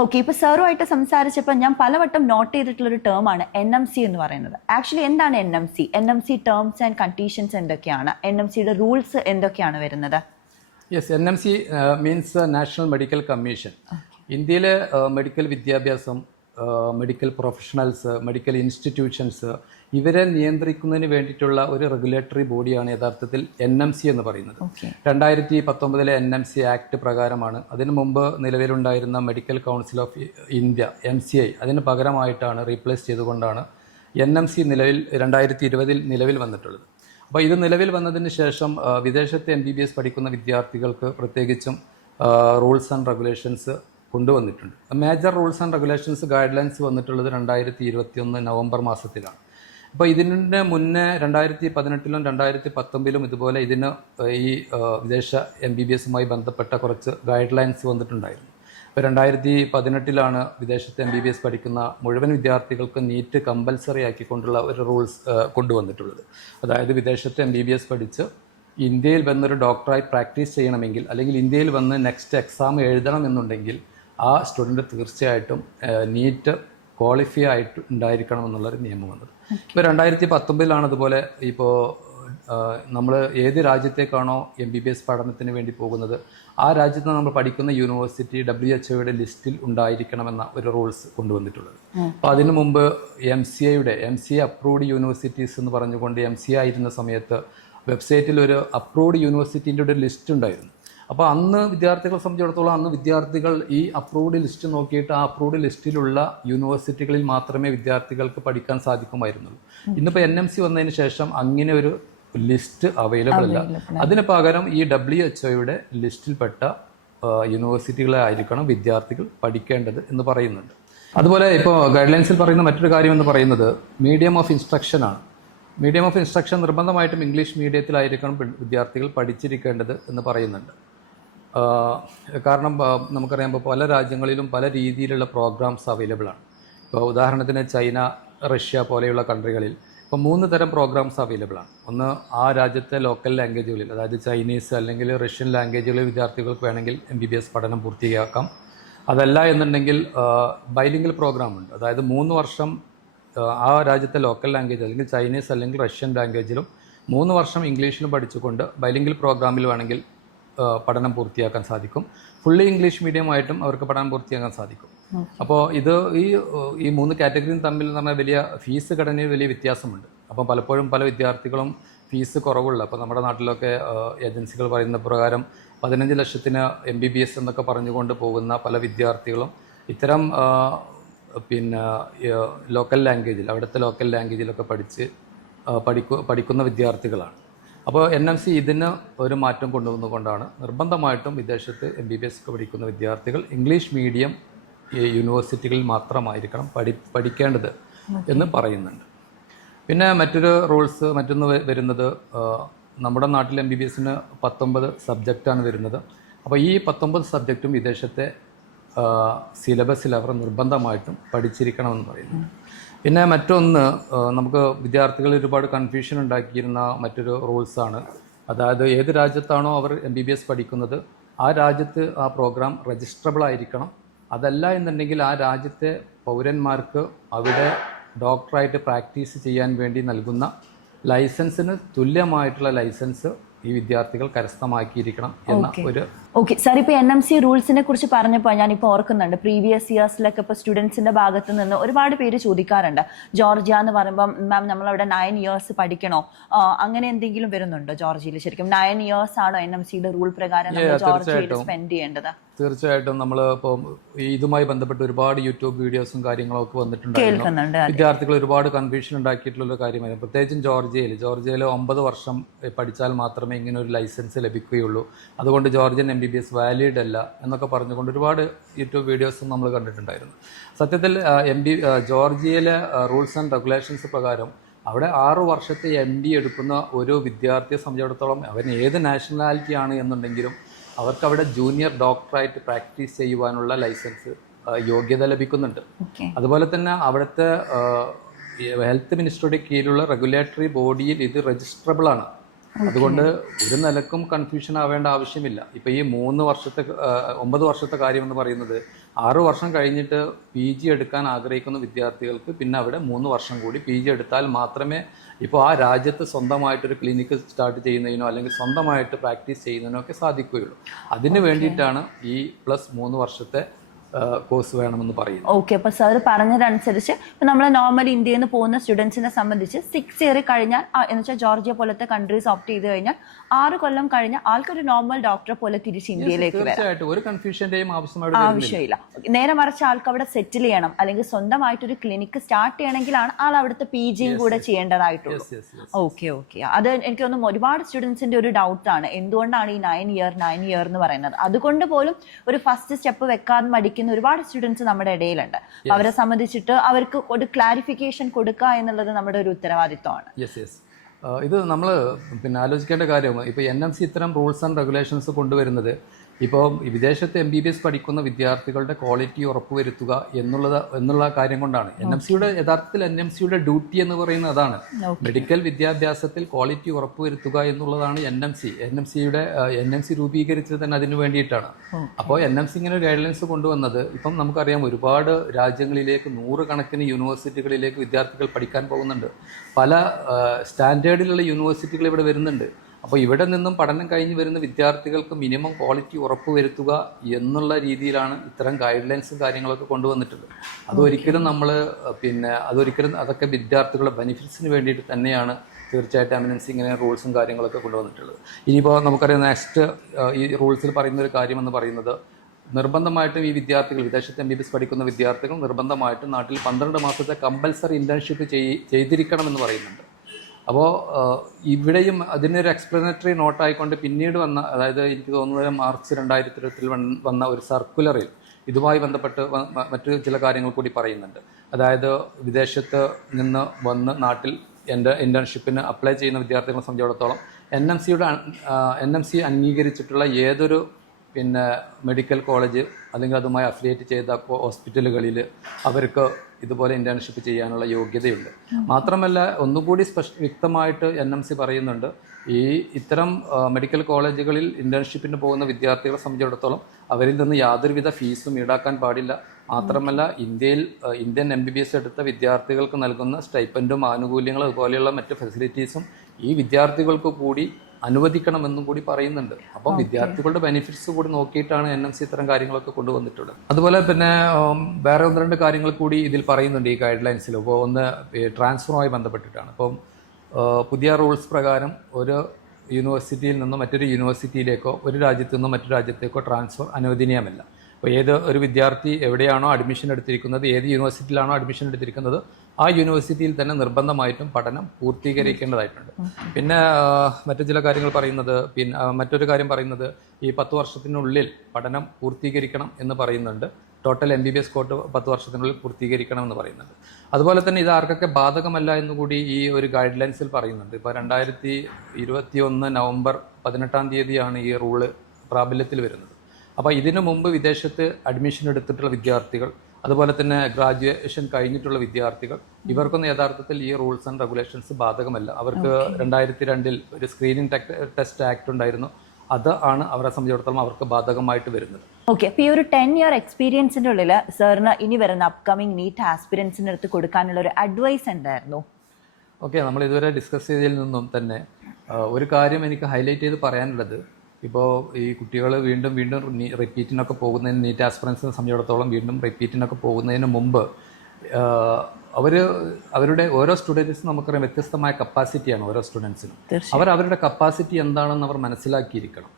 Okay, ഇപ്പൊ സാറുമായിട്ട് സംസാരിച്ചപ്പോൾ ഞാൻ പലവട്ടം നോട്ട് ചെയ്തിട്ടുള്ള ഒരു ടേം ആണ് NMC എന്ന് പറയുന്നത്. ആക്ച്വലി എന്താണ് NMC ടേംസ് ആൻഡ് കണ്ടീഷൻസ് എന്തൊക്കെയാണ്, NMCയുടെ റൂൾസ് എന്തൊക്കെയാണ് വരുന്നത്? Yes, NMC means national medical commission. ഇന്ത്യയിലെ മെഡിക്കൽ വിദ്യാഭ്യാസം, മെഡിക്കൽ പ്രൊഫഷണൽസ്, മെഡിക്കൽ ഇൻസ്റ്റിറ്റ്യൂഷൻസ് ഇവരെ നിയന്ത്രിക്കുന്നതിന് വേണ്ടിയിട്ടുള്ള ഒരു റെഗുലേറ്ററി ബോഡിയാണ് യഥാർത്ഥത്തിൽ NMC എന്ന് പറയുന്നത്. 2019 NMC ആക്ട് പ്രകാരമാണ്. അതിനു മുമ്പ് നിലവിലുണ്ടായിരുന്ന medical council of India MCI അതിന് പകരമായിട്ടാണ് റീപ്ലേസ് ചെയ്തുകൊണ്ടാണ് NMC 2020 നിലവിൽ വന്നിട്ടുള്ളത്. അപ്പോൾ ഇത് നിലവിൽ വന്നതിന് ശേഷം വിദേശത്തെ MBBS പഠിക്കുന്ന വിദ്യാർത്ഥികൾക്ക് പ്രത്യേകിച്ചും റൂൾസ് ആൻഡ് റെഗുലേഷൻസ് കൊണ്ടുവന്നിട്ടുണ്ട്. Major rules and regulations guide lines വന്നിട്ടുള്ളത് 2021 നവംബർ മാസത്തിലാണ്. അപ്പോൾ ഇതിന് മുന്നേ 2018 2019 ഇതുപോലെ ഇതിന് ഈ വിദേശ MBBSുമായി ബന്ധപ്പെട്ട കുറച്ച് ഗൈഡ് ലൈൻസ് വന്നിട്ടുണ്ടായിരുന്നു. ഇപ്പോൾ 2018 വിദേശത്തെ MBBS പഠിക്കുന്ന മുഴുവൻ വിദ്യാർത്ഥികൾക്ക് നീറ്റ് കമ്പൽസറി ആക്കിക്കൊണ്ടുള്ള ഒരു റൂൾസ് കൊണ്ടുവന്നിട്ടുള്ളത്. അതായത് വിദേശത്തെ MBBS പഠിച്ച് ഇന്ത്യയിൽ വന്നൊരു ഡോക്ടറായി പ്രാക്ടീസ് ചെയ്യണമെങ്കിൽ, അല്ലെങ്കിൽ ഇന്ത്യയിൽ വന്ന് നെക്സ്റ്റ് എക്സാം എഴുതണം എന്നുണ്ടെങ്കിൽ ആ സ്റ്റുഡൻറ്റ് തീർച്ചയായിട്ടും നീറ്റ് ക്വാളിഫൈ ആയിട്ട് ഉണ്ടായിരിക്കണം എന്നുള്ളൊരു നിയമം വന്നത്. ഇപ്പോൾ 2019 അതുപോലെ ഇപ്പോൾ നമ്മൾ ഏത് രാജ്യത്തേക്കാണോ MBBS പഠനത്തിന് വേണ്ടി പോകുന്നത് ആ രാജ്യത്ത് നമ്മൾ പഠിക്കുന്ന യൂണിവേഴ്സിറ്റി WHO ലിസ്റ്റിൽ ഉണ്ടായിരിക്കണമെന്ന ഒരു റൂൾസ് കൊണ്ടുവന്നിട്ടുള്ളത്. അപ്പോൾ അതിനു മുമ്പ് MCI അപ്രൂവ്ഡ് യൂണിവേഴ്സിറ്റീസ് എന്ന് പറഞ്ഞുകൊണ്ട് MCI ആയിരുന്ന സമയത്ത് വെബ്സൈറ്റിൽ ഒരു അപ്രൂവ്ഡ് യൂണിവേഴ്സിറ്റീൻ്റെ ഒരു ലിസ്റ്റ് ഉണ്ടായിരുന്നു. അപ്പോൾ അന്ന് വിദ്യാർത്ഥികളെ സംബന്ധിച്ചിടത്തോളം അന്ന് വിദ്യാർത്ഥികൾ ഈ അപ്രൂവ്ഡ് ലിസ്റ്റ് നോക്കിയിട്ട് ആ അപ്രൂവ്ഡ് ലിസ്റ്റിലുള്ള യൂണിവേഴ്സിറ്റികളിൽ മാത്രമേ വിദ്യാർത്ഥികൾക്ക് പഠിക്കാൻ സാധിക്കുമായിരുന്നുള്ളൂ. ഇന്നിപ്പോൾ NMC വന്നതിന് ശേഷം അങ്ങനെ ഒരു ലിസ്റ്റ് അവൈലബിൾ അല്ല. അതിന് പകരം ഈ WHO ലിസ്റ്റിൽപ്പെട്ട യൂണിവേഴ്സിറ്റികളെ ആയിരിക്കണം വിദ്യാർത്ഥികൾ പഠിക്കേണ്ടത് എന്ന് പറയുന്നുണ്ട്. അതുപോലെ ഇപ്പോൾ ഗൈഡ് ലൈൻസിൽ പറയുന്ന മറ്റൊരു കാര്യം എന്ന് പറയുന്നത് മീഡിയം ഓഫ് ഇൻസ്ട്രക്ഷൻ ആണ്. മീഡിയം ഓഫ് ഇൻസ്ട്രക്ഷൻ നിർബന്ധമായിട്ടും ഇംഗ്ലീഷ് മീഡിയത്തിലായിരിക്കണം വിദ്യാർത്ഥികൾ പഠിച്ചിരിക്കേണ്ടത് എന്ന് പറയുന്നുണ്ട്. കാരണം നമുക്കറിയാം ഇപ്പോൾ പല രാജ്യങ്ങളിലും പല രീതിയിലുള്ള പ്രോഗ്രാംസ് അവൈലബിൾ ആണ്. ഇപ്പോൾ ഉദാഹരണത്തിന് ചൈന, റഷ്യ പോലെയുള്ള കൺട്രികളിൽ ഇപ്പോൾ 3 തരം പ്രോഗ്രാംസ് അവൈലബിൾ ആണ്. ഒന്ന് ആ രാജ്യത്തെ ലോക്കൽ ലാംഗ്വേജുകളിൽ, അതായത് ചൈനീസ് അല്ലെങ്കിൽ റഷ്യൻ ലാംഗ്വേജുകളിൽ വിദ്യാർത്ഥികൾക്ക് വേണമെങ്കിൽ MBBS പഠനം പൂർത്തിയാക്കാം. അതല്ല എന്നുണ്ടെങ്കിൽ ബൈലിംഗൽ പ്രോഗ്രാം ഉണ്ട്. അതായത് 3 വർഷം ആ രാജ്യത്തെ ലോക്കൽ ലാംഗ്വേജ് അല്ലെങ്കിൽ ചൈനീസ് അല്ലെങ്കിൽ റഷ്യൻ ലാംഗ്വേജിലും 3 വർഷം ഇംഗ്ലീഷിലും പഠിച്ചുകൊണ്ട് ബൈലിംഗൽ പ്രോഗ്രാമിൽ വേണമെങ്കിൽ പഠനം പൂർത്തിയാക്കാൻ സാധിക്കും. ഫുള്ളി ഇംഗ്ലീഷ് മീഡിയമായിട്ടും അവർക്ക് പഠനം പൂർത്തിയാക്കാൻ സാധിക്കും. അപ്പോൾ ഇത് ഈ 3 കാറ്റഗറിയും തമ്മിൽ എന്ന് പറഞ്ഞാൽ വലിയ ഫീസ് ഘടനയിൽ വലിയ വ്യത്യാസമുണ്ട്. അപ്പോൾ പലപ്പോഴും പല വിദ്യാർത്ഥികളും ഫീസ് കുറവുള്ള, അപ്പോൾ നമ്മുടെ നാട്ടിലൊക്കെ ഏജൻസികൾ പറയുന്ന പ്രകാരം 15 ലക്ഷത്തിന് MBBS എന്നൊക്കെ പറഞ്ഞുകൊണ്ട് പോകുന്ന പല വിദ്യാർത്ഥികളും ഇത്തരം ലോക്കൽ ലാംഗ്വേജിൽ, അവിടുത്തെ ലോക്കൽ ലാംഗ്വേജിലൊക്കെ പഠിക്കുന്ന വിദ്യാർത്ഥികളാണ്. അപ്പോൾ NMC ഇതിന് ഒരു മാറ്റം കൊണ്ടുവന്നുകൊണ്ടാണ് നിർബന്ധമായിട്ടും വിദേശത്ത് MBBS പഠിക്കുന്ന വിദ്യാർത്ഥികൾ ഇംഗ്ലീഷ് മീഡിയം യൂണിവേഴ്സിറ്റികളിൽ മാത്രമായിരിക്കണം പഠിക്കേണ്ടത് എന്ന് പറയുന്നുണ്ട്. പിന്നെ മറ്റൊന്ന് വരുന്നത് നമ്മുടെ നാട്ടിൽ MBBSന് 19 സബ്ജക്റ്റാണ് വരുന്നത്. അപ്പോൾ ഈ 19 സബ്ജക്റ്റും വിദേശത്തെ സിലബസിൽ അവർ നിർബന്ധമായിട്ടും പഠിച്ചിരിക്കണമെന്ന് പറയുന്നു. പിന്നെ മറ്റൊന്ന് നമുക്ക് വിദ്യാർത്ഥികൾ ഒരുപാട് കൺഫ്യൂഷൻ ഉണ്ടാക്കിയിരുന്ന മറ്റൊരു റൂൾസാണ്. അതായത് ഏത് രാജ്യത്താണോ അവർ MBBS പഠിക്കുന്നത് ആ രാജ്യത്ത് ആ പ്രോഗ്രാം രജിസ്ട്രബിൾ ആയിരിക്കണം. അതല്ല എന്നുണ്ടെങ്കിൽ ആ രാജ്യത്തെ പൗരന്മാർക്ക് അവിടെ ഡോക്ടറായിട്ട് പ്രാക്ടീസ് ചെയ്യാൻ വേണ്ടി നൽകുന്ന ലൈസൻസിന് തുല്യമായിട്ടുള്ള ലൈസൻസ് ഈ വിദ്യാർത്ഥികൾ കരസ്ഥമാക്കിയിരിക്കണം എന്ന ഒരു. ഓക്കെ സാർ, ഇപ്പോൾ NMC റൂൾസിനെ കുറിച്ച് പറഞ്ഞപ്പോൾ ഞാനിപ്പോൾ ഓർക്കുന്നുണ്ട്, പ്രീവിയസ് ഇയേഴ്സിലൊക്കെ ഇപ്പോൾ സ്റ്റുഡൻസിന്റെ ഭാഗത്ത് നിന്ന് ഒരുപാട് പേര് ചോദിക്കാറുണ്ട്, ജോർജിയ എന്ന് പറയുമ്പോൾ മാം നമ്മളവിടെ 9 ഇയേഴ്സ് പഠിക്കണോ, അങ്ങനെ എന്തെങ്കിലും വരുന്നുണ്ടോ ജോർജിയയിൽ? ശരിക്കും 9 ഇയേഴ്സ് ആണോ NMCയുടെ റൂൾ പ്രകാരം ജോർജിയയിൽ സ്പെൻഡ് ചെയ്യേണ്ടത്? തീർച്ചയായിട്ടും നമ്മൾ ഇപ്പോൾ ഇതുമായി ബന്ധപ്പെട്ട് ഒരുപാട് യൂട്യൂബ് വീഡിയോസും കാര്യങ്ങളൊക്കെ വന്നിട്ടുണ്ടായിരുന്നു. വിദ്യാർത്ഥികൾ ഒരുപാട് കൺഫ്യൂഷൻ ഉണ്ടാക്കിയിട്ടുള്ള കാര്യമായിരുന്നു. പ്രത്യേകിച്ചും ജോർജിയയിൽ 9 വർഷം പഠിച്ചാൽ മാത്രമേ ഇങ്ങനെ ഒരു ലൈസൻസ് ലഭിക്കുകയുള്ളൂ, അതുകൊണ്ട് ജോർജിയൻ MBBS വാലിഡ് അല്ല എന്നൊക്കെ പറഞ്ഞുകൊണ്ട് ഒരുപാട് യൂട്യൂബ് വീഡിയോസും നമ്മൾ കണ്ടിട്ടുണ്ടായിരുന്നു. സത്യത്തിൽ ജോർജിയയിലെ റൂൾസ് ആൻഡ് റെഗുലേഷൻസ് പ്രകാരം അവിടെ 6 വർഷത്തെ MD എടുക്കുന്ന ഒരു വിദ്യാർത്ഥിയെ സംബന്ധിച്ചിടത്തോളം അവൻ ഏത് നാഷണാലിറ്റി ആണ് എന്നുണ്ടെങ്കിലും അവർക്ക് അവിടെ ജൂനിയർ ഡോക്ടറായിട്ട് പ്രാക്ടീസ് ചെയ്യുവാനുള്ള ലൈസൻസ് യോഗ്യത ലഭിക്കുന്നുണ്ട്. അതുപോലെ തന്നെ അവിടുത്തെ ഹെൽത്ത് മിനിസ്ട്രിയുടെ കീഴിലുള്ള റെഗുലേറ്ററി ബോഡിയിൽ ഇത് രജിസ്ട്രബിൾ ആണ്. അതുകൊണ്ട് ഒരു നിലക്കും കൺഫ്യൂഷൻ ആവേണ്ട ആവശ്യമില്ല. ഇപ്പോൾ ഈ 9 വർഷത്തെ കാര്യം എന്ന് പറയുന്നത് 6 വർഷം കഴിഞ്ഞിട്ട് PG എടുക്കാൻ ആഗ്രഹിക്കുന്ന വിദ്യാർത്ഥികൾക്ക് പിന്നെ അവിടെ 3 വർഷം കൂടി PG എടുത്താൽ മാത്രമേ ഇപ്പോൾ ആ രാജ്യത്ത് സ്വന്തമായിട്ടൊരു ക്ലിനിക്ക് സ്റ്റാർട്ട് ചെയ്യുന്നതിനോ അല്ലെങ്കിൽ സ്വന്തമായിട്ട് പ്രാക്ടീസ് ചെയ്യുന്നതിനോ ഒക്കെ സാധിക്കുകയുള്ളൂ. അതിന് വേണ്ടിയിട്ടാണ് ഈ +3 വർഷത്തെ കോഴ്സ് വേണമെന്ന് പറയുന്നു. ഓക്കെ, അപ്പോൾ സാർ പറഞ്ഞതനുസരിച്ച് ഇപ്പം നമ്മൾ നോർമലി ഇന്ത്യയിൽ നിന്ന് പോകുന്ന സ്റ്റുഡൻസിനെ സംബന്ധിച്ച് 6 ഇയർ കഴിഞ്ഞാൽ എന്ന് വെച്ചാൽ ജോർജിയ പോലത്തെ കൺട്രീസ് ഓപ്റ്റ് ചെയ്ത് കഴിഞ്ഞാൽ 6 കൊല്ലം കഴിഞ്ഞാൽ ആൾക്കൊരു നോർമൽ ഡോക്ടറെ പോലെ തിരിച്ച് ഇന്ത്യയിലേക്ക് വരാം. തീർച്ചയായിട്ടും ഒരു കൺഫ്യൂഷന്റെയും ആവശ്യമില്ല. നേരെ മറിച്ച് ആൾക്ക് അവിടെ സെറ്റിൽ ചെയ്യണം അല്ലെങ്കിൽ സ്വന്തമായിട്ടൊരു ക്ലിനിക്ക് സ്റ്റാർട്ട് ചെയ്യണമെങ്കിലാണ് ആൾ അവിടുത്തെ PGയും കൂടെ ചെയ്യേണ്ടതായിട്ടുള്ളൂ. ഓക്കെ, അത് എനിക്ക് തോന്നുന്നു ഒരുപാട് സ്റ്റുഡൻസിന്റെ ഒരു ഡൗട്ടാണ്, എന്തുകൊണ്ടാണ് ഈ 9 ഇയർ എന്ന് പറയുന്നത്. അതുകൊണ്ട് പോലും ഒരു ഫസ്റ്റ് സ്റ്റെപ്പ് വെക്കാതെ മടിക്കുന്ന ഒരുപാട് സ്റ്റുഡൻസ് നമ്മുടെ ഇടയിലുണ്ട്. അവരെ സംബന്ധിച്ചിട്ട് അവർക്ക് ഒരു ക്ലാരിഫിക്കേഷൻ കൊടുക്കുക എന്നുള്ളത് നമ്മുടെ ഒരു ഉത്തരവാദിത്വമാണ്. ഇത് നമ്മൾ ആലോചിക്കേണ്ട കാര്യമാണ്. ഇപ്പോൾ NMC ഇത്തരം റൂൾസ് ആൻഡ് റെഗുലേഷൻസ് കൊണ്ടുവരുന്നത് ഇപ്പോൾ വിദേശത്ത് MBBS പഠിക്കുന്ന വിദ്യാർത്ഥികളുടെ ക്വാളിറ്റി ഉറപ്പുവരുത്തുക എന്നുള്ള കാര്യം കൊണ്ടാണ്. യഥാർത്ഥത്തിൽ NMCയുടെ ഡ്യൂട്ടി എന്ന് പറയുന്നത് അതാണ്. മെഡിക്കൽ വിദ്യാഭ്യാസത്തിൽ ക്വാളിറ്റി ഉറപ്പുവരുത്തുക എന്നുള്ളതാണ് NMC രൂപീകരിച്ചത് തന്നെ അതിനു വേണ്ടിയിട്ടാണ്. അപ്പോൾ NMC ഇങ്ങനെ ഗൈഡ്ലൈൻസ് കൊണ്ടുവന്നത് ഇപ്പം നമുക്കറിയാം, ഒരുപാട് രാജ്യങ്ങളിലേക്ക് 100 കണക്കിന് യൂണിവേഴ്സിറ്റികളിലേക്ക് വിദ്യാർത്ഥികൾ പഠിക്കാൻ പോകുന്നുണ്ട്. പല സ്റ്റാൻഡേർഡിലുള്ള യൂണിവേഴ്സിറ്റികൾ ഇവിടെ വരുന്നുണ്ട്. അപ്പോൾ ഇവിടെ നിന്നും പഠനം കഴിഞ്ഞ് വരുന്ന വിദ്യാർത്ഥികൾക്ക് മിനിമം ക്വാളിറ്റി ഉറപ്പുവരുത്തുക എന്നുള്ള രീതിയിലാണ് ഇത്തരം ഗൈഡ് ലൈൻസും കാര്യങ്ങളൊക്കെ കൊണ്ടുവന്നിട്ടുള്ളത്. അതൊരിക്കലും അതൊക്കെ വിദ്യാർത്ഥികളുടെ ബെനിഫിറ്റ്സിന് വേണ്ടിയിട്ട് തന്നെയാണ് തീർച്ചയായിട്ടും MNC ഇങ്ങനെ റൂൾസും കാര്യങ്ങളൊക്കെ കൊണ്ടുവന്നിട്ടുള്ളത്. ഇനിയിപ്പോൾ നമുക്കറിയാം നെക്സ്റ്റ് ഈ റൂൾസിൽ പറയുന്ന ഒരു കാര്യമെന്ന് പറയുന്നത്, നിർബന്ധമായിട്ടും ഈ വിദ്യാർത്ഥികൾ വിദേശത്ത് MBBS പഠിക്കുന്ന വിദ്യാർത്ഥികൾ നിർബന്ധമായിട്ടും നാട്ടിൽ 12 മാസത്തെ കമ്പൽസറി ഇന്റേൺഷിപ്പ് ചെയ്തിരിക്കണമെന്ന് പറയുന്നുണ്ട്. അപ്പോൾ ഇവിടെയും അതിനൊരു എക്സ്പ്ലനറ്ററി നോട്ടായിക്കൊണ്ട് പിന്നീട് വന്ന, അതായത് എനിക്ക് തോന്നുന്നത് മാർച്ച് 2020 വന്ന ഒരു സർക്കുലറിൽ ഇതുമായി ബന്ധപ്പെട്ട് മറ്റു ചില കാര്യങ്ങൾ കൂടി പറയുന്നുണ്ട്. അതായത് വിദേശത്ത് നിന്ന് വന്ന് നാട്ടിൽ ഇന്റേൺഷിപ്പിന് അപ്ലൈ ചെയ്യുന്ന വിദ്യാർത്ഥികളെ സംബന്ധിച്ചിടത്തോളം NMC അംഗീകരിച്ചിട്ടുള്ള ഏതൊരു മെഡിക്കൽ കോളേജ് അല്ലെങ്കിൽ അതുമായി അഫിലിയേറ്റ് ചെയ്ത ഹോസ്പിറ്റലുകളിൽ അവർക്ക് ഇതുപോലെ ഇന്റേൺഷിപ്പ് ചെയ്യാനുള്ള യോഗ്യതയുണ്ട്. മാത്രമല്ല ഒന്നുകൂടി വ്യക്തമായിട്ട് NMC പറയുന്നുണ്ട്, ഇത്തരം മെഡിക്കൽ കോളേജുകളിൽ ഇന്റേൺഷിപ്പിന് പോകുന്ന വിദ്യാർത്ഥികളെ സംബന്ധിച്ചിടത്തോളം അവരിൽ നിന്ന് യാതൊരുവിധ ഫീസും ഈടാക്കാൻ പാടില്ല. മാത്രമല്ല ഇന്ത്യൻ MBBS എടുത്ത വിദ്യാർത്ഥികൾക്ക് നൽകുന്ന സ്റ്റൈപ്പൻഡും ആനുകൂല്യങ്ങളും അതുപോലെയുള്ള മറ്റ് ഫെസിലിറ്റീസും ഈ വിദ്യാർത്ഥികൾക്ക് കൂടി അനുവദിക്കണമെന്നും കൂടി പറയുന്നുണ്ട്. അപ്പം വിദ്യാർത്ഥികളുടെ ബെനിഫിറ്റ്സ് കൂടി നോക്കിയിട്ടാണ് NMC ഇത്തരം കാര്യങ്ങളൊക്കെ കൊണ്ടുവന്നിട്ടുള്ളത്. അതുപോലെ വേറെ 1-2 കാര്യങ്ങൾ കൂടി ഇതിൽ പറയുന്നുണ്ട് ഈ ഗൈഡ് ലൈൻസിൽ. ഇപ്പോൾ ഒന്ന് ട്രാൻസ്ഫറുമായി ബന്ധപ്പെട്ടിട്ടാണ്. അപ്പം പുതിയ റൂൾസ് പ്രകാരം ഒരു യൂണിവേഴ്സിറ്റിയിൽ നിന്ന് മറ്റൊരു യൂണിവേഴ്സിറ്റിയിലേക്കോ ഒരു രാജ്യത്തു നിന്നും മറ്റൊരു രാജ്യത്തേക്കോ ട്രാൻസ്ഫർ അനുവദനീയമല്ല. അപ്പോൾ ഒരു വിദ്യാർത്ഥി എവിടെയാണോ അഡ്മിഷൻ എടുത്തിരിക്കുന്നത്, ഏത് യൂണിവേഴ്സിറ്റിയിലാണോ അഡ്മിഷൻ എടുത്തിരിക്കുന്നത്, ആ യൂണിവേഴ്സിറ്റിയിൽ തന്നെ നിർബന്ധമായിട്ടും പഠനം പൂർത്തീകരിക്കേണ്ടതായിട്ടുണ്ട്. പിന്നെ മറ്റൊരു കാര്യം പറയുന്നത് ഈ 10 വർഷത്തിനുള്ളിൽ പഠനം പൂർത്തീകരിക്കണം എന്ന് പറയുന്നുണ്ട്. ടോട്ടൽ MBBS കോഴ്സ് 10 വർഷത്തിനുള്ളിൽ പൂർത്തീകരിക്കണം എന്ന് പറയുന്നുണ്ട്. അതുപോലെ തന്നെ ഇത് ആർക്കൊക്കെ ബാധകമല്ല എന്നുകൂടി ഈ ഒരു ഗൈഡ് ലൈൻസിൽ പറയുന്നുണ്ട്. ഇപ്പോൾ 2021 നവംബർ 18-ാം തീയതിയാണ് ഈ റൂള് പ്രാബല്യത്തിൽ വരുന്നത്. അപ്പോൾ ഇതിനു മുമ്പ് വിദേശത്ത് അഡ്മിഷൻ എടുത്തിട്ടുള്ള വിദ്യാർത്ഥികൾ, അതുപോലെ തന്നെ ഗ്രാജുവേഷൻ കഴിഞ്ഞിട്ടുള്ള വിദ്യാർത്ഥികൾ, ഇവർക്കൊന്നും യഥാർത്ഥത്തിൽ ഈ റൂൾസ് ആൻഡ് റെഗുലേഷൻസ് ബാധകമല്ല. അവർക്ക് 2002 ഒരു സ്ക്രീനിങ് ടെസ്റ്റ് ആക്ട് ഉണ്ടായിരുന്നു. അത് ആണ് അവരെ സംബന്ധിച്ചിടത്തോളം അവർക്ക് ബാധകമായിട്ട് വരുന്നത്. ഓക്കെ, അപ്പോൾ ഈ ഒരു 10 ഇയർ എക്സ്പീരിയൻസിൻ്റെ ഉള്ളിൽ സാറിന് ഇനി വരുന്ന അപ്കമിങ് നീറ്റ് ആസ്പിരൻസിൻ്റെ അടുത്ത് കൊടുക്കാനുള്ള ഒരു അഡ്വൈസ് എന്തായിരുന്നു? ഓക്കെ, നമ്മൾ ഇതുവരെ ഡിസ്കസ് ചെയ്തതിൽ നിന്നും തന്നെ ഒരു കാര്യം എനിക്ക് ഹൈലൈറ്റ് ചെയ്ത് പറയാനുള്ളത്, ഇപ്പോൾ ഈ കുട്ടികൾ വീണ്ടും റിപ്പീറ്റിനൊക്കെ പോകുന്നതിന്, നീറ്റ് ആസ്പിറൻസിനെ സംബന്ധിച്ചിടത്തോളം വീണ്ടും റിപ്പീറ്റിനൊക്കെ പോകുന്നതിന് മുമ്പ് അവരുടെ ഓരോ സ്റ്റുഡൻസിനും നമുക്കറിയാം വ്യത്യസ്തമായ കപ്പാസിറ്റിയാണ് ഓരോ സ്റ്റുഡൻസിനും. അവരുടെ കപ്പാസിറ്റി എന്താണെന്ന് അവർ മനസ്സിലാക്കിയിരിക്കണം.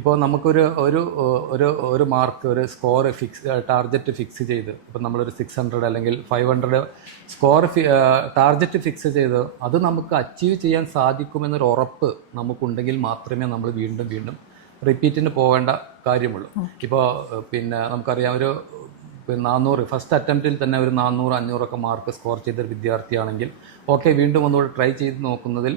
ഇപ്പോൾ നമുക്കൊരു ഒരു മാർക്ക്, ഒരു സ്കോർ ടാർഗറ്റ് ഫിക്സ് ചെയ്ത്, ഇപ്പം നമ്മളൊരു 600 അല്ലെങ്കിൽ 500 സ്കോർ ടാർഗറ്റ് ഫിക്സ് ചെയ്ത് അത് നമുക്ക് അച്ചീവ് ചെയ്യാൻ സാധിക്കുമെന്നൊരു ഉറപ്പ് നമുക്കുണ്ടെങ്കിൽ മാത്രമേ നമ്മൾ വീണ്ടും റിപ്പീറ്റിന് പോകേണ്ട കാര്യമുള്ളൂ. ഇപ്പോൾ നമുക്കറിയാം, ഒരു 400 ഫസ്റ്റ് അറ്റംപ്റ്റിൽ തന്നെ ഒരു 400-500 ഒക്കെ മാർക്ക് സ്കോർ ചെയ്തൊരു വിദ്യാർത്ഥിയാണെങ്കിൽ വീണ്ടും ഒന്നുകൂടെ ട്രൈ ചെയ്ത് നോക്കുന്നതിൽ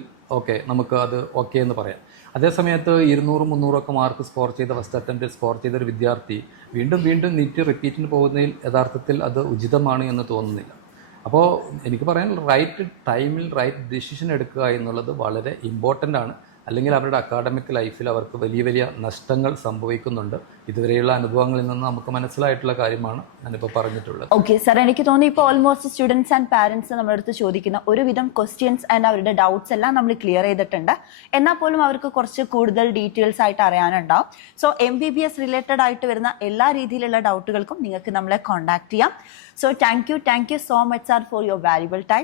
നമുക്ക് അത് എന്ന് പറയാം. അതേസമയത്ത് 200-300 ഒക്കെ മാർക്ക് സ്കോർ ചെയ്ത ഫസ്റ്റ് അറ്റംപ്റ്റിൽ സ്കോർ ചെയ്തൊരു വിദ്യാർത്ഥി വീണ്ടും നീറ്റ് റിപ്പീറ്റിന് പോകുന്നതിൽ യഥാർത്ഥത്തിൽ അത് ഉചിതമാണ് എന്ന് തോന്നുന്നില്ല. അപ്പോൾ എനിക്ക് പറയാൻ റൈറ്റ് ടൈമിൽ റൈറ്റ് ഡിസിഷൻ എടുക്കുക എന്നുള്ളത് വളരെ ഇമ്പോർട്ടൻ്റ് ആണ്. അല്ലെങ്കിൽ അവരുടെ അക്കാഡമിക് ലൈഫിൽ അവർക്ക് വലിയ വലിയ നഷ്ടങ്ങൾ സംഭവിക്കുന്നുണ്ട്. ഇതുവരെയുള്ള അനുഭവങ്ങളിൽ നിന്ന് നമുക്ക് മനസ്സിലായിട്ടുള്ള കാര്യമാണ് ഞാനിപ്പോൾ പറഞ്ഞിട്ടുള്ളത്. ഓക്കെ സാർ, എനിക്ക് തോന്നുന്നു ഇപ്പോൾ ഓൾമോസ്റ്റ് സ്റ്റുഡൻസ് ആൻഡ് പാരൻസ് നമ്മുടെ അടുത്ത് ചോദിക്കുന്ന ഒരുവിധം ക്വസ്റ്റ്യൻസ് ആൻഡ് അവരുടെ ഡൗട്ട്സ് എല്ലാം നമ്മൾ ക്ലിയർ ചെയ്തിട്ടുണ്ട്. എന്നാൽ പോലും അവർക്ക് കുറച്ച് കൂടുതൽ ഡീറ്റെയിൽസ് ആയിട്ട് അറിയാനുണ്ടാവും. സോ MBBS റിലേറ്റഡ് ആയിട്ട് വരുന്ന എല്ലാ രീതിയിലുള്ള ഡൗട്ടുകൾക്കും നിങ്ങൾക്ക് നമ്മളെ കോൺടാക്ട് ചെയ്യാം. So thank you so much sir for your valuable time.